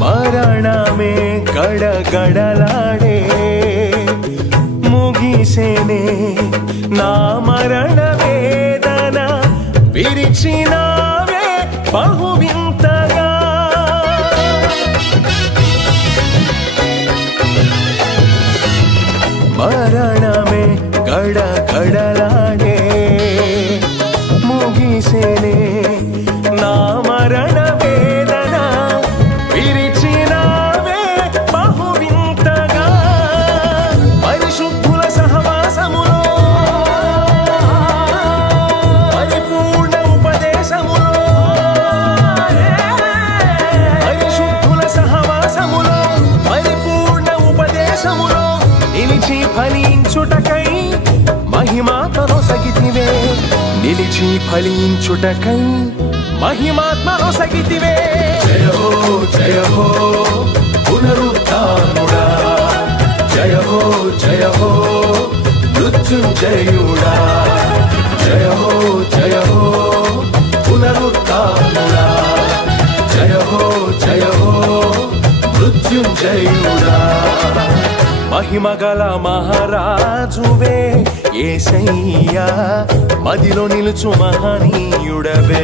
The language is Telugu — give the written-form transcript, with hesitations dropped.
మరణమే గడగడలాడే ముగిసేనే నా మరణ వేదన విరిచినావే బహువింతగా మరణమే గడగడలాడే ముగిసేనే నా మరణ వేదన విరిచినావే బహువింతగా పరిశుద్ధుల సహవాసములో పరిపూర్ణ ఉపదేశములో పరిశుద్ధుల సహవాసములో పరిపూర్ణ ఉపదేశములో నిలిచి ఫలించుటకై మహిమాత్మను సగితివే నిలిచి ఫలించుటకై మహిమాత్మను సగితివే జయ హో పునరుత్థానుడా జయ హో మృత్యుంజయుడా జయ హో పునరుత్థానుడా జయ హో మృత్యుంజయుడా మహిమగల మహారాజువే యేసయ్యా మదిలో నిలుచు మహనీయుడవే